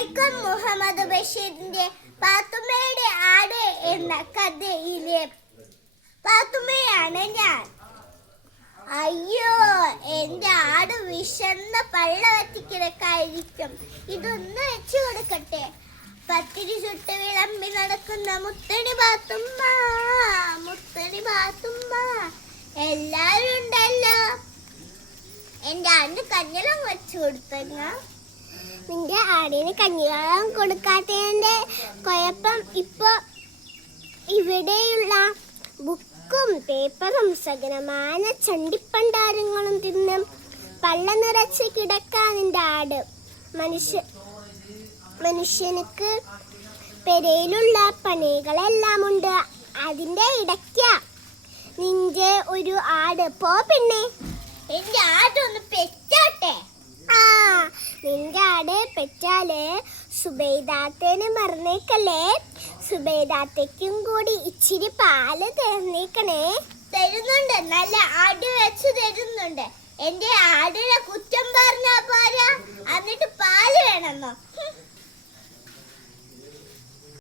വൈക്കം മുഹമ്മദ് ബഷീറിന്റെ പാത്തുമ്മയുടെ ആട് എന്ന കഥയിലെ പാത്തുമ്മയാണ് ഞാൻ. അയ്യോ, എന്റെ ആട് വിശന്ന പള്ള വറ്റിക്കിടക്കായിരിക്കും. ഇതൊന്ന് വെച്ചു കൊടുക്കട്ടെ. പത്തിരി ചുട്ട് വിളമ്പി നടക്കുന്ന മുത്തണി പാത്തുമ്മ, മുത്തണി പാത്തുമ്മ, എല്ലാരും ഉണ്ടല്ലോ. എന്റെ ആടിന് കഞ്ഞിളം വെച്ചു കൊടുത്തങ്ങ. നിന്റെ ആടിന് കഞ്ഞിളം കൊടുക്കാത്തതിന്റെ കുഴപ്പം ഇപ്പൊ ഇവിടെയുള്ള ബുക്കും പേപ്പറും സകലമായ ചണ്ടിപ്പണ്ടാരങ്ങളും തിന്ന് പള്ള നിറച്ച് കിടക്കാൻ നിന്റെ ആട്. മനുഷ്യനുക്ക് പെരയിലുള്ള പണികളെല്ലാം ഉണ്ട്. അതിന്റെ ഇടയ്ക്ക നിന്റെ ഒരു ആട്. പോ പിന്നെ, എന്റെ ആടൊന്ന് പെറ്റാട്ടെ. നിന്റെ ആട് പെറ്റാല് സുബൈദാത്തേനെ മറന്നേക്കല്ലേ. സുബൈദാത്തേക്കും കൂടി ഇച്ചിരി പാല് തന്നേക്കണേ. തരുന്നുണ്ട്, നല്ല ആട് വെച്ച് തരുന്നുണ്ട്. എന്റെ ആടിനെ കുറ്റം പറഞ്ഞാ പോരാ.